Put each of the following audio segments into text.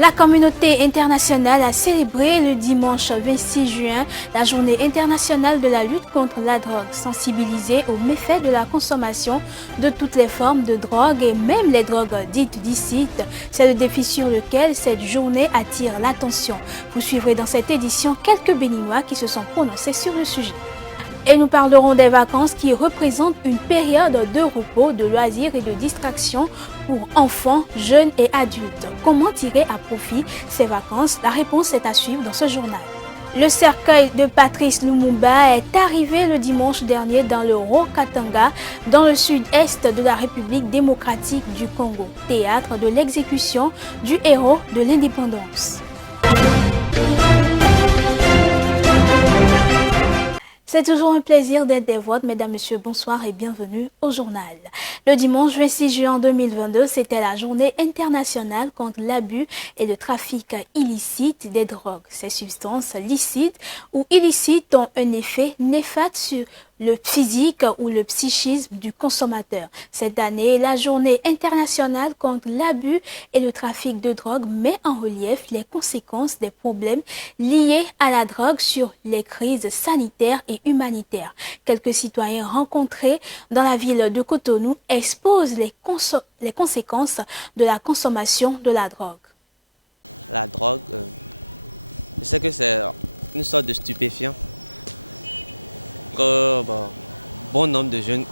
La communauté internationale a célébré le dimanche 26 juin la journée internationale de la lutte contre la drogue, sensibilisée aux méfaits de la consommation de toutes les formes de drogue et même les drogues dites licites. C'est le défi sur lequel cette journée attire l'attention. Vous suivrez dans cette édition quelques Béninois qui se sont prononcés sur le sujet. Et nous parlerons des vacances qui représentent une période de repos, de loisirs et de distraction pour enfants, jeunes et adultes. Comment tirer à profit ces vacances? La réponse est à suivre dans ce journal. Le cercueil de Patrice Lumumba est arrivé le dimanche dernier dans le Haut-Katanga, dans le sud-est de la République démocratique du Congo, théâtre de l'exécution du héros de l'indépendance. C'est toujours un plaisir d'être des vôtres. Mesdames, Messieurs, bonsoir et bienvenue au journal. Le dimanche 26 juin 2022, c'était la journée internationale contre l'abus et le trafic illicite des drogues. Ces substances licites ou illicites ont un effet néfaste sur le physique ou le psychisme du consommateur. Cette année, la journée internationale contre l'abus et le trafic de drogue met en relief les conséquences des problèmes liés à la drogue sur les crises sanitaires et humanitaires. Quelques citoyens rencontrés dans la ville de Cotonou exposent les conséquences de la consommation de la drogue. La drogue, je sais que c'est une sorte de stupéfiant que bon nombre de jeunes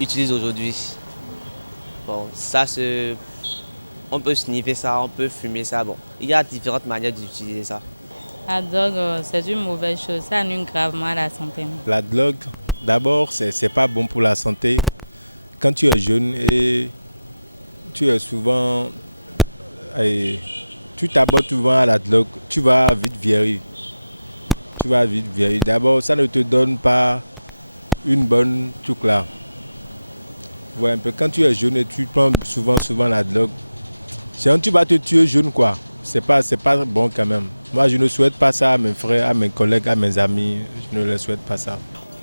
utilisent aujourd'hui. Bon, on peut sniffer ça, on peut fumer ça. Bon, il y a différentes manières d'utiliser ça. La drogue, c'est une mauvaise chose, ça nuit gravement à la santé. La drogue, d'abord, c'est pas bon pour la santé. Quand tu es jeune et tu es souvent, tu t'abonnes souvent à la drogue, tu vas vite vieillir. D'abord, ça ne te donne pas une bonne truc là. Ouais, un peu. Quand tu es jeune et tu prends souvent la drogue, tu vas te tuer jeune quoi. C'est pas bon quand même. Moi, je ne souhaite pas ça à mes frères, à mes collègues, à mes amis. Je ne leur souhaite pas ça.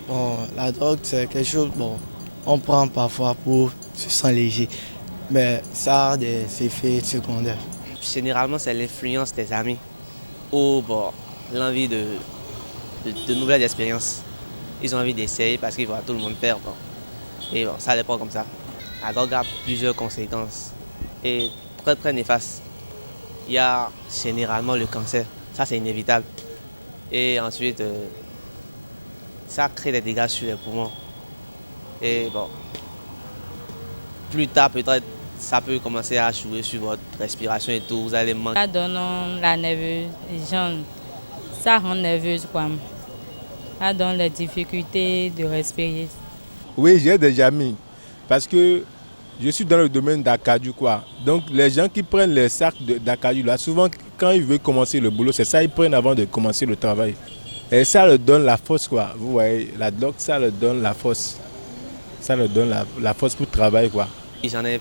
Bon, la drogue, c'est quelque chose, on prend parfois pour se sentir léger. Mais ça a des effets secondaires. Généralement, c'est l'influence des amis ou l'envie de nouvelles expériences. Ils ont envie d'essayer parce qu'ils voient tout le monde faire. Et ça dépend comme ça. La drogue a plusieurs conséquences et très très néfastes. Il y a généralement le cancer, ça c'est inévitable. Et ensuite, ça crée des dégâts sur les poumons. Et plus tard peut-être, ça peut commencer à jouer sur votre respiration et tout. Vous allez manquer. Ça donne la nerveuse, ça rend nerveuse quoi. Ça donne les difficultés de respirer. Oui, j'ai des amis parce que je suis dans le domaine d'Acadie quoi. Donc les gens qui prennent les sacs d'Acadie là, souvent quand ils veulent commencer le boulot, c'est ça ils prennent avant de commencer le travail. Et ça leur donne la force quoi. Vous voyez, la drogue ça leur donne la force. Ça leur donne la force pour travailler quoi.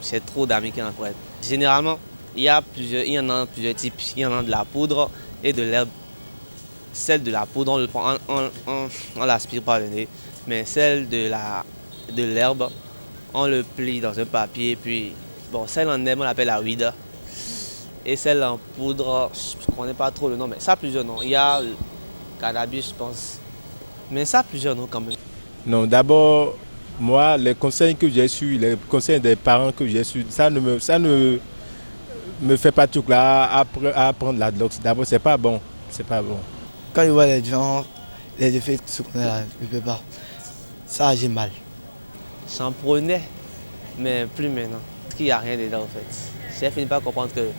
C'est trop d'amis qui en prennent. Généralement, il y en a plusieurs types. Il y en a de la poudre et de l'herbe. Celle de la poudre, on le prend, on l'aspire par le nez. Mais celle de l'herbe, on le plie dans un papier. Puis, celle en herbe, on l'appelle la huida. Et celle en poudre, je ne connais pas trop le nom, mais ça a plusieurs noms. Il y a le cannabis, je pense. Mais ça a plusieurs noms quand même. Non, d'abord, moi, les conseils que j'ai su, les conseils des parents que j'ai su, ça ne me fait pas tout là à prendre la drogue. D'abord, c'est pas bon. Quand je vois les gens, les effets secondaires, je ne peux pas. Ça agit mal. J'en prenais, mais plus maintenant. Parce qu'il n'y a rien dedans en fait. J'ai fini par comprendre que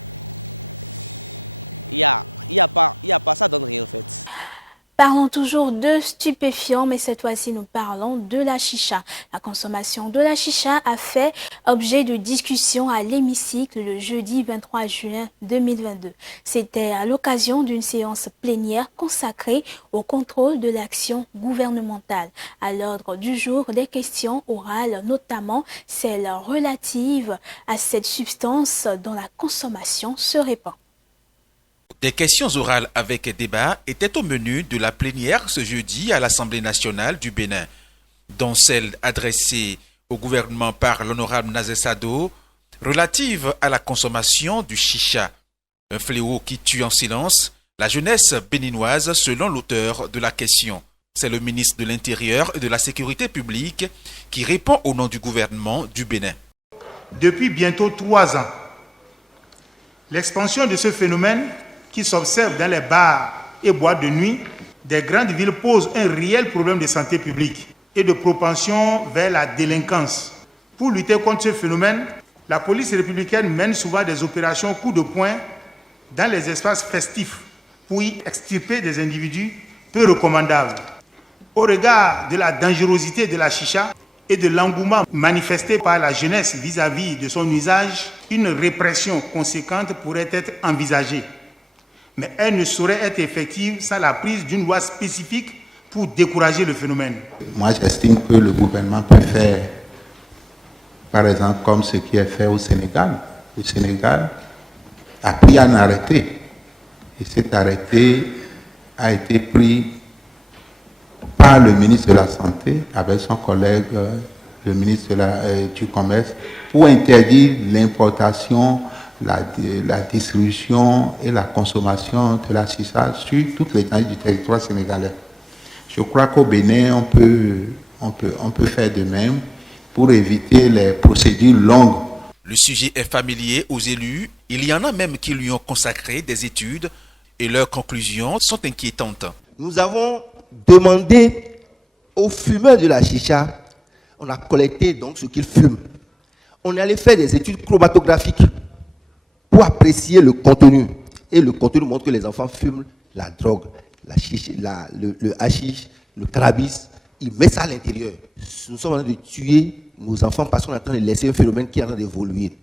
il y a pas, ça donne rien en fait. Parlons toujours de stupéfiants, mais cette fois-ci nous parlons de la chicha. La consommation de la chicha a fait objet de discussion à l'hémicycle le jeudi 23 juin 2022. C'était à l'occasion d'une séance plénière consacrée au contrôle de l'action gouvernementale. À l'ordre du jour, des questions orales, notamment celles relatives à cette substance dont la consommation se répand. Des questions orales avec débat étaient au menu de la plénière ce jeudi à l'Assemblée nationale du Bénin, dont celle adressée au gouvernement par l'honorable Nazé Sado relative à la consommation du chicha. Un fléau qui tue en silence la jeunesse béninoise selon l'auteur de la question. C'est le ministre de l'Intérieur et de la Sécurité publique qui répond au nom du gouvernement du Bénin. Depuis bientôt 3 ans, l'expansion de ce phénomène qui s'observe dans les bars et boîtes de nuit des grandes villes pose un réel problème de santé publique et de propension vers la délinquance. Pour lutter contre ce phénomène, la police républicaine mène souvent des opérations coup de poing dans les espaces festifs pour y extirper des individus peu recommandables. Au regard de la dangerosité de la chicha et de l'engouement manifesté par la jeunesse vis-à-vis de son usage, une répression conséquente pourrait être envisagée. Mais elle ne saurait être effective sans la prise d'une loi spécifique pour décourager le phénomène. Moi, j'estime que le gouvernement peut faire, par exemple, comme ce qui est fait au Sénégal. Le Sénégal a pris un arrêté. Et cet arrêté a été pris par le ministre de la Santé, avec son collègue, le ministre du Commerce, pour interdire l'importation, la distribution et la consommation de la chicha sur toute l'étendue du territoire sénégalais. Je crois qu'au Bénin, on peut faire de même pour éviter les procédures longues. Le sujet est familier aux élus. Il y en a même qui lui ont consacré des études et leurs conclusions sont inquiétantes. Nous avons demandé aux fumeurs de la chicha, on a collecté donc ce qu'ils fument. On est allé faire des études chromatographiques pour apprécier le contenu. Et le contenu montre que les enfants fument la drogue, la chicha, le hashish, le cannabis. Ils mettent ça à l'intérieur. Nous sommes en train de tuer nos enfants parce qu'on est en train de laisser un phénomène qui est en train d'évoluer.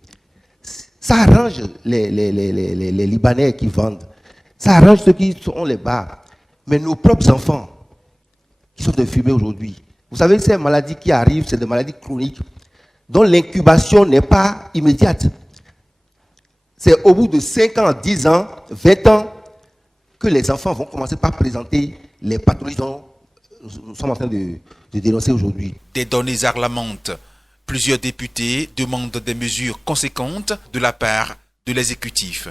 Ça arrange les Libanais qui vendent. Ça arrange ceux qui sont les bars. Mais nos propres enfants qui sont de fumer aujourd'hui. Vous savez, ces maladies qui arrivent, c'est des maladies chroniques dont l'incubation n'est pas immédiate. C'est au bout de 5 ans, 10 ans, 20 ans que les enfants vont commencer par présenter les pathologies dont nous sommes en train de dénoncer aujourd'hui. Des données alarmantes. Plusieurs députés demandent des mesures conséquentes de la part de l'exécutif.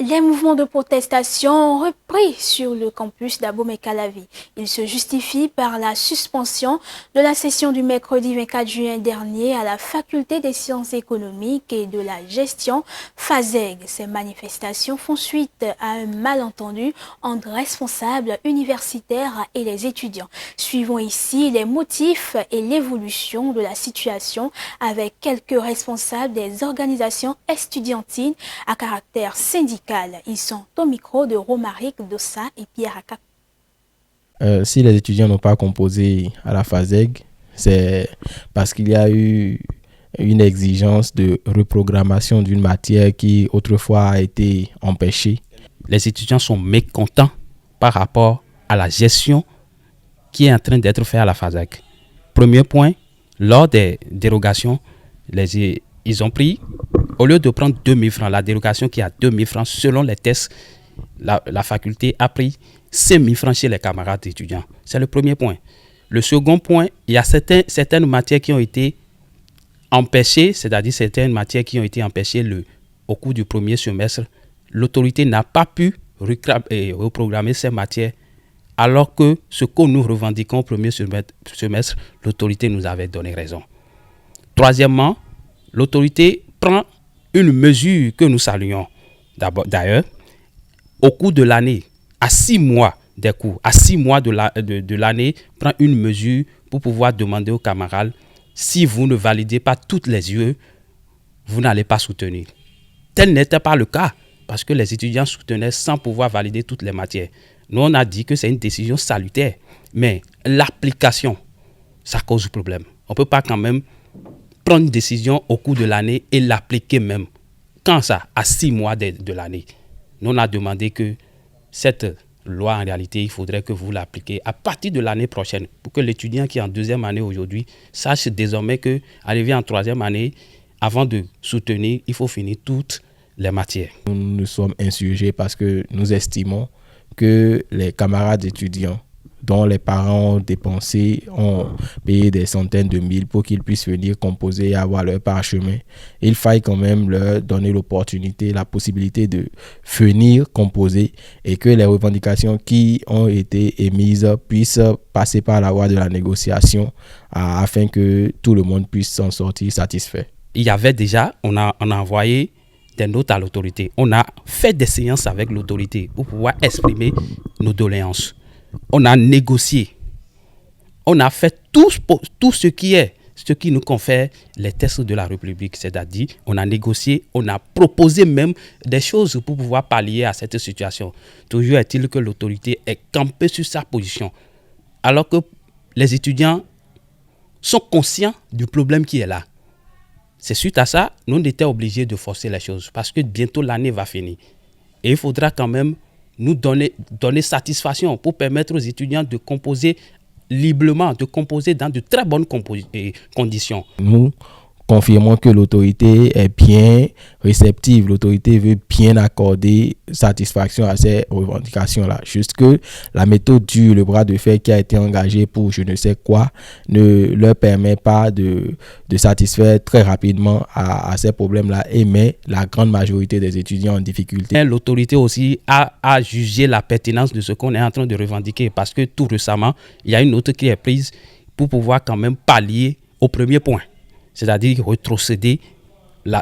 Les mouvements de protestation ont repris sur le campus d'Abomey-Calavi. Ils se justifient par la suspension de la session du mercredi 24 juin dernier à la faculté des sciences économiques et de la gestion FASEG. Ces manifestations font suite à un malentendu entre responsables universitaires et les étudiants. Suivons ici les motifs et l'évolution de la situation avec quelques responsables des organisations estudiantines à caractère syndical. Ils sont au micro de Romaric Dossa et Pierre Akak. Si les étudiants n'ont pas composé à la FASEG, c'est parce qu'il y a eu une exigence de reprogrammation d'une matière qui autrefois a été empêchée. Les étudiants sont mécontents par rapport à la gestion qui est en train d'être faite à la FASEG. Premier point, lors des dérogations, ils ont pris, au lieu de prendre 2 000 francs, la dérogation qui est à 2 000 francs, selon les tests, la faculté a pris 5 000 francs chez les camarades étudiants. C'est le premier point. Le second point, il y a certaines matières qui ont été empêchées, c'est-à-dire certaines matières qui ont été empêchées au cours du premier semestre. L'autorité n'a pas pu reprogrammer ces matières, alors que ce que nous revendiquons au premier semestre, l'autorité nous avait donné raison. Troisièmement, l'autorité prend une mesure que nous saluons. D'ailleurs, au cours de l'année, à 6 mois des cours, à 6 mois de l'année, prend une mesure pour pouvoir demander aux camarades, si vous ne validez pas toutes les UE, vous n'allez pas soutenir. Tel n'était pas le cas, parce que les étudiants soutenaient sans pouvoir valider toutes les matières. Nous, on a dit que c'est une décision salutaire, mais l'application, ça cause problème. On ne peut pas quand même prendre une décision au cours de l'année et l'appliquer même. Quand ça, à 6 mois de l'année. Nous, on a demandé que cette loi, en réalité, il faudrait que vous l'appliquiez à partir de l'année prochaine pour que l'étudiant qui est en 2e année aujourd'hui sache désormais qu'arrivé en 3e année, avant de soutenir, il faut finir toutes les matières. Nous sommes insurgés parce que nous estimons que les camarades étudiants dont les parents ont payé des centaines de mille pour qu'ils puissent venir composer et avoir leur parchemin. Il faille quand même leur donner l'opportunité, la possibilité de venir composer et que les revendications qui ont été émises puissent passer par la voie de la négociation afin que tout le monde puisse s'en sortir satisfait. Il y avait déjà, on a envoyé des notes à l'autorité. On a fait des séances avec l'autorité pour pouvoir exprimer nos doléances. On a négocié. On a fait tout ce qui nous confère les textes de la République. C'est-à-dire, on a négocié, on a proposé même des choses pour pouvoir pallier à cette situation. Toujours est-il que l'autorité est campée sur sa position. Alors que les étudiants sont conscients du problème qui est là. C'est suite à ça, nous étions obligés de forcer les choses parce que bientôt l'année va finir. Et il faudra quand même nous donner satisfaction pour permettre aux étudiants de composer librement, de composer dans de très bonnes conditions. Nous confirmons que l'autorité est bien réceptive, l'autorité veut bien accorder satisfaction à ces revendications-là. Juste que la méthode dure, le bras de fer qui a été engagé pour je ne sais quoi, ne leur permet pas de satisfaire très rapidement à ces problèmes-là et met la grande majorité des étudiants en difficulté. L'autorité aussi a jugé la pertinence de ce qu'on est en train de revendiquer parce que tout récemment, il y a une note qui est prise pour pouvoir quand même pallier au premier point. C'est-à-dire retrocéder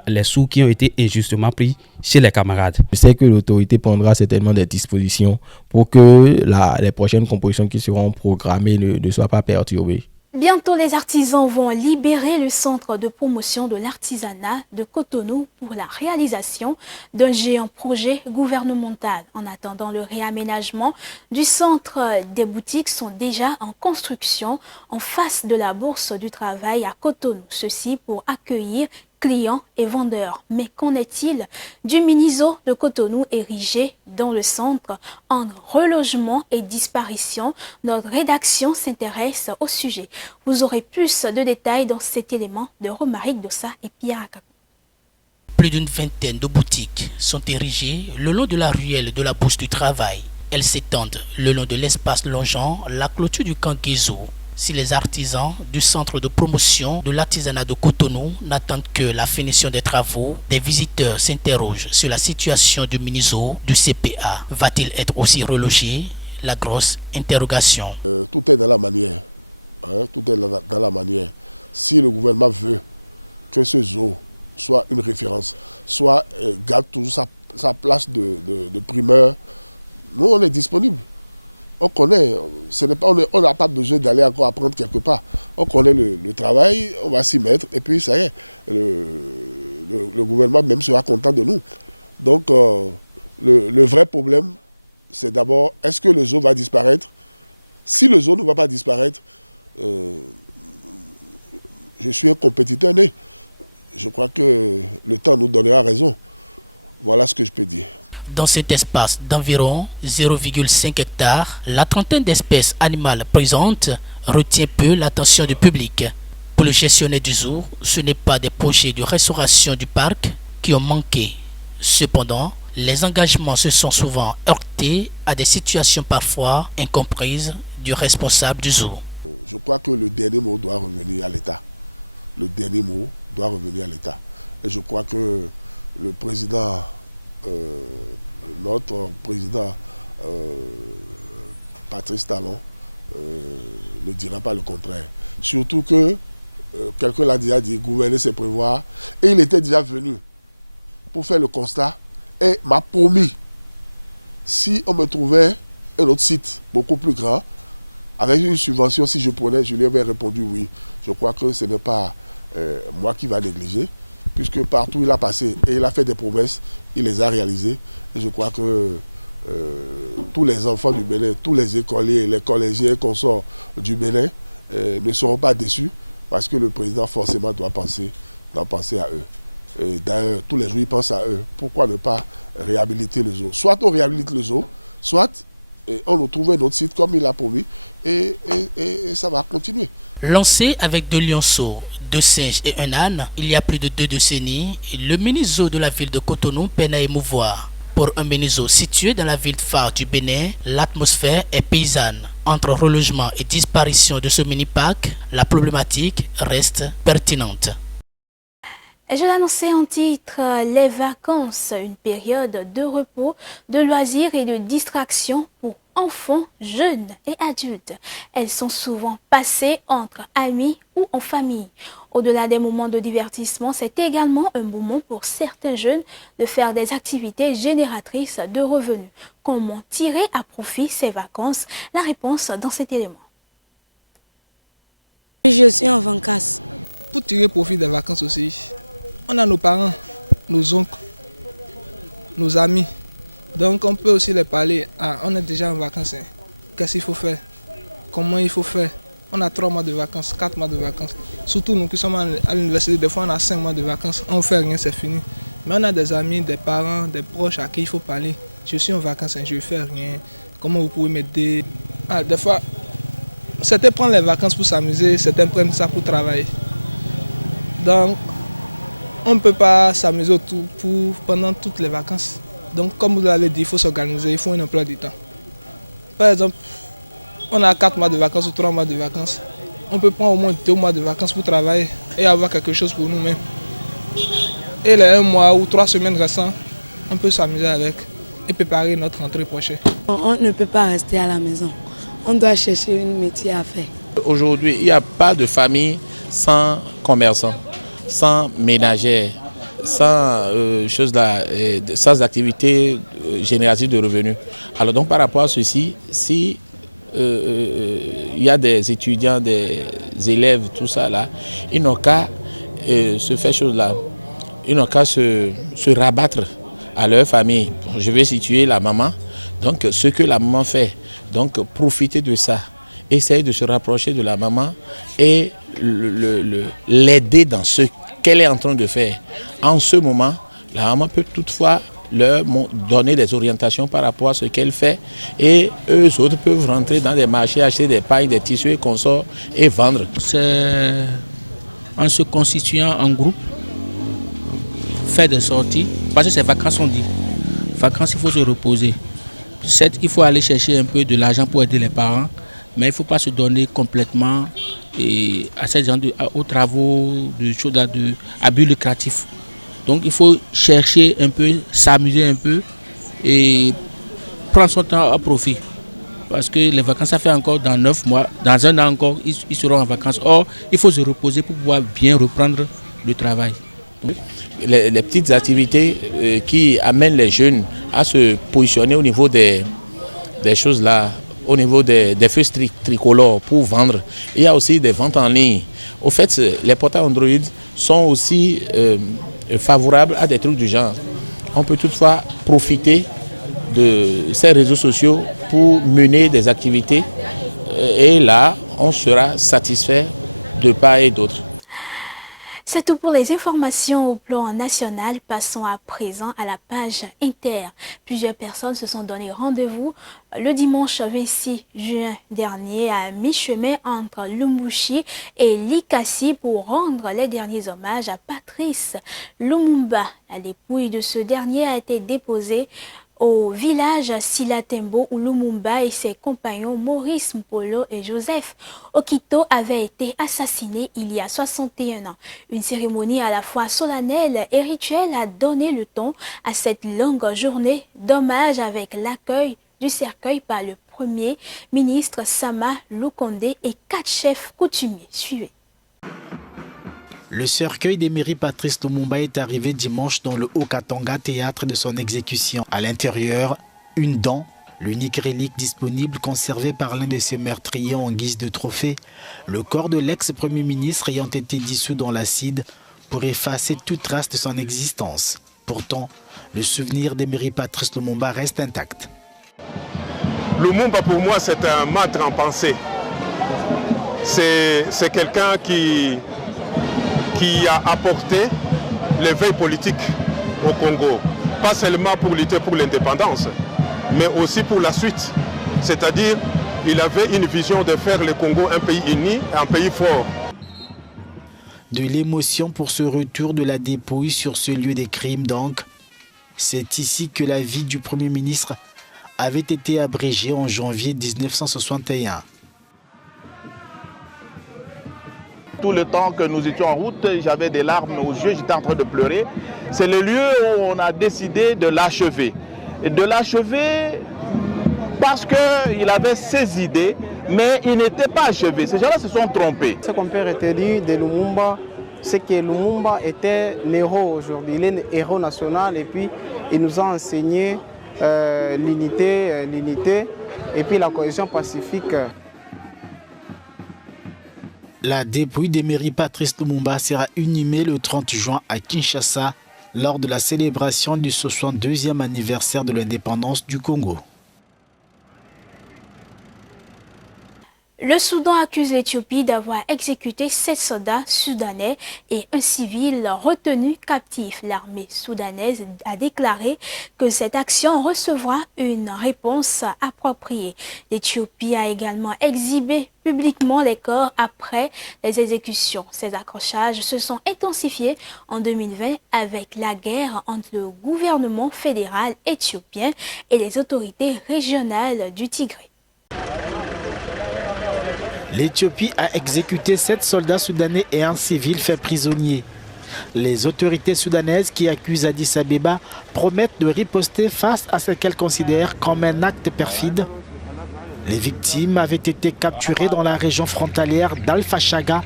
les sous qui ont été injustement pris chez les camarades. Je sais que l'autorité prendra certainement des dispositions pour que les prochaines compositions qui seront programmées ne soient pas perturbées. Bientôt, les artisans vont libérer le centre de promotion de l'artisanat de Cotonou pour la réalisation d'un géant projet gouvernemental. En attendant le réaménagement du centre, des boutiques sont déjà en construction en face de la Bourse du Travail à Cotonou. Ceci pour accueillir clients et vendeurs. Mais qu'en est-il du Miniso de Cotonou érigé dans le centre en relogement et disparition? Notre rédaction s'intéresse au sujet. Vous aurez plus de détails dans cet élément de Romaric Dossa et Pierre Akakou. Plus d'une vingtaine de boutiques sont érigées le long de la ruelle de la Bourse du Travail. Elles s'étendent le long de l'espace longeant la clôture du camp Guézo. Si les artisans du centre de promotion de l'artisanat de Cotonou n'attendent que la finition des travaux, des visiteurs s'interrogent sur la situation du Miniso du CPA. Va-t-il être aussi relogé? La grosse interrogation. Tout est dans la manière. Tout est dans la manière. Si le gouvernement veut que ce zoo soit une référence, soit garde toujours sa place de primeur, nous on est disponible. On connaît, on n'a pas besoin d'aller encore apprendre quelque part. On connaît le travail, on va s'y mettre et puis ça y est, le gouvernement même sera content de nous. Donc le vrai problème, c'est d'abord, est-ce que le zoo va disparaître? Si le zoo ne va pas disparaître, je suis un compétiteur né. Je crois que le temps nous donnera raison. Voilà ce que je peux dire. Dans cet espace d'environ 0,5 hectares, la trentaine d'espèces animales présentes retient peu l'attention du public. Pour le gestionnaire du zoo, ce n'est pas des projets de restauration du parc qui ont manqué. Cependant, les engagements se sont souvent heurtés à des situations parfois incomprises du responsable du zoo. Je crois que le dernier mot doit revenir à l'État. Le dernier mot doit revenir à l'État. Et je crois que le président... notre président Patrice Talon ne dira pas le contraire. Surtout que quelqu'un l'a déjà dit, gouverner c'est prévoir. Et il était déjà venu pour faire le constat et m'a promis, si on me trouvait un autre site beaucoup plus grand, avec une subvention, si je prenais, je lui avais répondu oui. Je crois que ce n'est pas moi qui va négliger, puisque partout il a passé et il a fait des promesses, il les a réalisées. Et je crois que tous les enfants du Bénin, tous les écoliers, les collégiens et consorts du Bénin ne seront pas déçus, parce que le président forcément doit penser à eux. Et d'ailleurs, tous les jours, il pense à eux. Pourquoi ne pas réhabiliter le zoo? Soit on réhabilite le zoo, soit on nous trouve un autre site comme il l'a promis, et ça va continuer. Lancé avec 2 lionceaux, 2 singes et un âne, il y a plus de 2 décennies, le mini-zoo de la ville de Cotonou peine à émouvoir. Pour un mini-zoo situé dans la ville phare du Bénin, l'atmosphère est paysanne. Entre relogement et disparition de ce mini-pack, la problématique reste pertinente. Et je l'annonçais en titre, les vacances, une période de repos, de loisirs et de distraction pour enfants, jeunes et adultes. Elles sont souvent passées entre amis ou en famille. Au-delà des moments de divertissement, c'est également un moment pour certains jeunes de faire des activités génératrices de revenus. Comment tirer à profit ces vacances? La réponse dans cet élément. Je suis en vacances. Pour tirer profit des vacances aussi, on a nos parents, nos oncles, nos amis. Donc on peut aussi les parler. Ah, on est déjà en vacances. Hein. Qu'est-ce qu'il faut faire? Comment il faut faire? On a 3 mois de vacances, 4 mois de vacances. Surtout nous qui sommes à l'université, des fois on a 5 mois de vacances. On ne fait rien, c'est fini. Mais on a des amis, des parents, des proches à qui il faut parler. Je suis en vacances, hein, je ne fais rien. Comment vous pouvez m'aider? Ah, des fois, certains prennent les vacances pour s'amuser, certains prennent ça pour travailler. Donc, on ne peut pas s'amuser pendant toutes les vacances. Donc, comme vous l'avez dit, il faut s'organiser, il faut un emploi du temps. Par exemple, on a 4 mois de vacances ou 3 mois de vacances. On peut prendre au moins 2 mois de vacances pour travailler et avoir quelque chose pour nous-mêmes. Et les 1 mois ou 3 semaines restantes, on peut s'amuser avec et préparer notre rentrée prochaine. On ne peut pas rester à la maison. On doit chercher un métier à faire. Aujourd'hui, il n'y a pas de famille sans commerçant, sans ménagère, sans sans activité génératrice de revenus. Alors donc par rapport à ceci, si il y a des étudiants, des élèves, tout ça là, ils n'ont qu'à se faire chose là, ils n'ont qu'à se rabattre à leur famille. Je vais situer la maman, donc ce que la maman fait, donc profiter de ça, essayer de se rapprocher de la maman et l'aider dans ce qu'elle est en train de faire. En ce moment, la maman peut toutefois leur donner des orientations par rapport à ce qu'elle fait et eux autres peuvent rentrer dans des marchés, acheter des pailles, des tissus et consorts et vendre. C'est en se constituant en groupe, faire des sorties, parce que ces vacances on dit. Vacances, il faut se reposer. Certes, il faut aller chercher un peu de l'argent pour aider les parents, mais il ne faut pas se donner complètement à ces gens aux travaux, à but lucratif. Donc il faut chercher un peu, s'amuser un peu et prendre son temps à profit. Parce que les vacances, ça fait encore dans 9 mois, dans 1 an encore, ils seront en vacances. Or, il faut se reposer pour pouvoir bien reprendre le travail. Les petites activités qui amènent les jeunes à se positionner au niveau des choses là, au niveau des feux tricolores pour vendre. Il y a aussi des ventes en ligne. Au fait, les portails Android sont aussi favorables à des trucs du genre. On peut toutefois profiter de ces réseaux sociaux pour mener des activités et là, on sera satisfait de part et d'autre. C'est tout pour les informations au plan national. Passons à présent à la page Inter. Plusieurs personnes se sont donné rendez-vous le dimanche 26 juin dernier à mi-chemin entre Lumbushi et Likasi pour rendre les derniers hommages à Patrice Lumumba. La dépouille de ce dernier a été déposée au village Silatembo où Lumumba et ses compagnons Maurice Mpolo et Joseph Okito avaient été assassinés il y a 61 ans. Une cérémonie à la fois solennelle et rituelle a donné le ton à cette longue journée d'hommage avec l'accueil du cercueil par le Premier ministre Sama Lukonde et 4 chefs coutumiers. Suivez. Le cercueil d'Emery Patrice Lumumba est arrivé dimanche dans le Haut-Katanga, théâtre de son exécution. À l'intérieur, une dent, l'unique relique disponible conservée par l'un de ses meurtriers en guise de trophée. Le corps de l'ex-premier ministre ayant été dissous dans l'acide pour effacer toute trace de son existence. Pourtant, le souvenir d'Emery Patrice Lumumba reste intact. Lumumba, pour moi, c'est un maître en pensée. C'est quelqu'un qui a apporté l'éveil politique au Congo, pas seulement pour lutter pour l'indépendance, mais aussi pour la suite. C'est-à-dire, il avait une vision de faire le Congo un pays uni, un pays fort. De l'émotion pour ce retour de la dépouille sur ce lieu des crimes donc. C'est ici que la vie du Premier ministre avait été abrégée en janvier 1961. Tout le temps que nous étions en route, j'avais des larmes aux yeux, j'étais en train de pleurer. C'est le lieu où on a décidé de l'achever. Et de l'achever parce qu'il avait ses idées, mais il n'était pas achevé. Ces gens-là se sont trompés. Ce qu'on peut retenir de Lumumba, c'est que Lumumba était l'héros aujourd'hui. Il est le héros national et puis il nous a enseigné l'unité et puis la cohésion pacifique. La dépouille d'Emery Patrice Lumumba sera inhumée le 30 juin à Kinshasa lors de la célébration du 62e anniversaire de l'indépendance du Congo. Le Soudan accuse l'Éthiopie d'avoir exécuté 7 soldats soudanais et un civil retenu captif. L'armée soudanaise a déclaré que cette action recevra une réponse appropriée. L'Éthiopie a également exhibé publiquement les corps après les exécutions. Ces accrochages se sont intensifiés en 2020 avec la guerre entre le gouvernement fédéral éthiopien et les autorités régionales du Tigré. L'Éthiopie a exécuté 7 soldats soudanais et un civil fait prisonnier. Les autorités soudanaises qui accusent Addis Abeba promettent de riposter face à ce qu'elles considèrent comme un acte perfide. Les victimes avaient été capturées dans la région frontalière d'Al-Fashaga,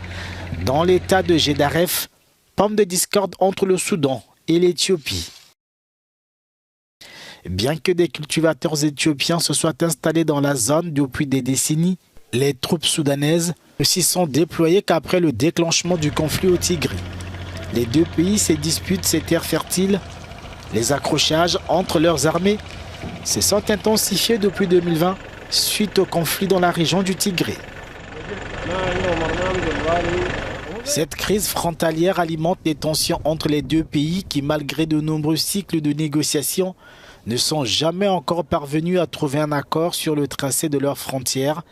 dans l'état de Gedaref, pomme de discorde entre le Soudan et l'Éthiopie. Bien que des cultivateurs éthiopiens se soient installés dans la zone depuis des décennies, les troupes soudanaises ne s'y sont déployées qu'après le déclenchement du conflit au Tigré. Les deux pays se disputent ces terres fertiles. Les accrochages entre leurs armées se sont intensifiés depuis 2020 suite au conflit dans la région du Tigré. Cette crise frontalière alimente les tensions entre les deux pays qui, malgré de nombreux cycles de négociations, ne sont jamais encore parvenus à trouver un accord sur le tracé de leurs frontières.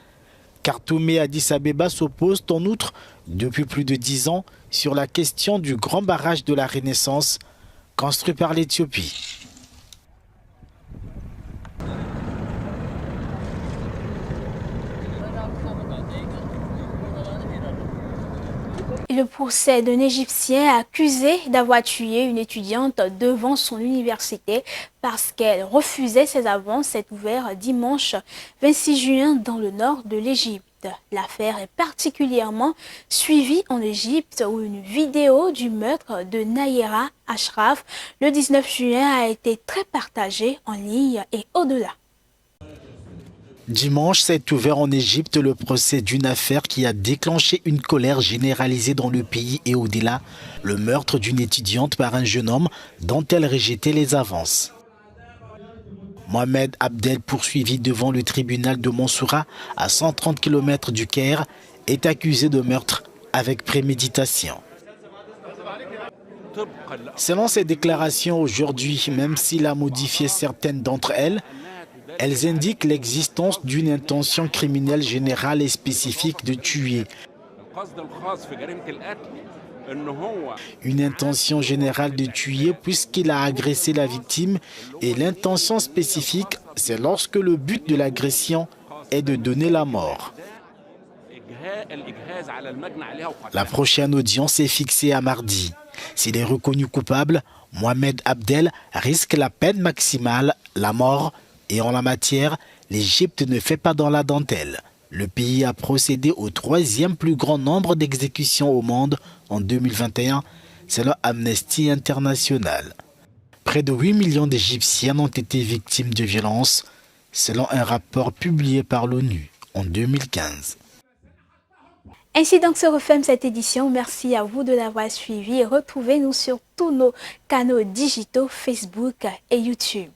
Khartoum et Addis Abeba s'opposent en outre depuis plus de 10 ans sur la question du grand barrage de la Renaissance construit par l'Éthiopie. Le procès d'un Égyptien accusé d'avoir tué une étudiante devant son université parce qu'elle refusait ses avances est ouvert dimanche 26 juin dans le nord de l'Égypte. L'affaire est particulièrement suivie en Égypte où une vidéo du meurtre de Nayera Ashraf le 19 juin a été très partagée en ligne et au-delà. Dimanche s'est ouvert en Égypte le procès d'une affaire qui a déclenché une colère généralisée dans le pays et au-delà, le meurtre d'une étudiante par un jeune homme dont elle rejetait les avances. Mohamed Abdel, poursuivi devant le tribunal de Mansoura, à 130 km du Caire, est accusé de meurtre avec préméditation. Selon ses déclarations aujourd'hui, même s'il a modifié certaines d'entre elles, elles indiquent l'existence d'une intention criminelle générale et spécifique de tuer. Une intention générale de tuer puisqu'il a agressé la victime et l'intention spécifique, c'est lorsque le but de l'agression est de donner la mort. La prochaine audience est fixée à mardi. S'il est reconnu coupable, Mohamed Abdel risque la peine maximale, la mort. Et en la matière, l'Égypte ne fait pas dans la dentelle. Le pays a procédé au 3e plus grand nombre d'exécutions au monde en 2021, selon Amnesty International. Près de 8 millions d'Égyptiens ont été victimes de violences, selon un rapport publié par l'ONU en 2015. Ainsi donc se referme cette édition. Merci à vous de l'avoir suivi et retrouvez-nous sur tous nos canaux digitaux Facebook et YouTube.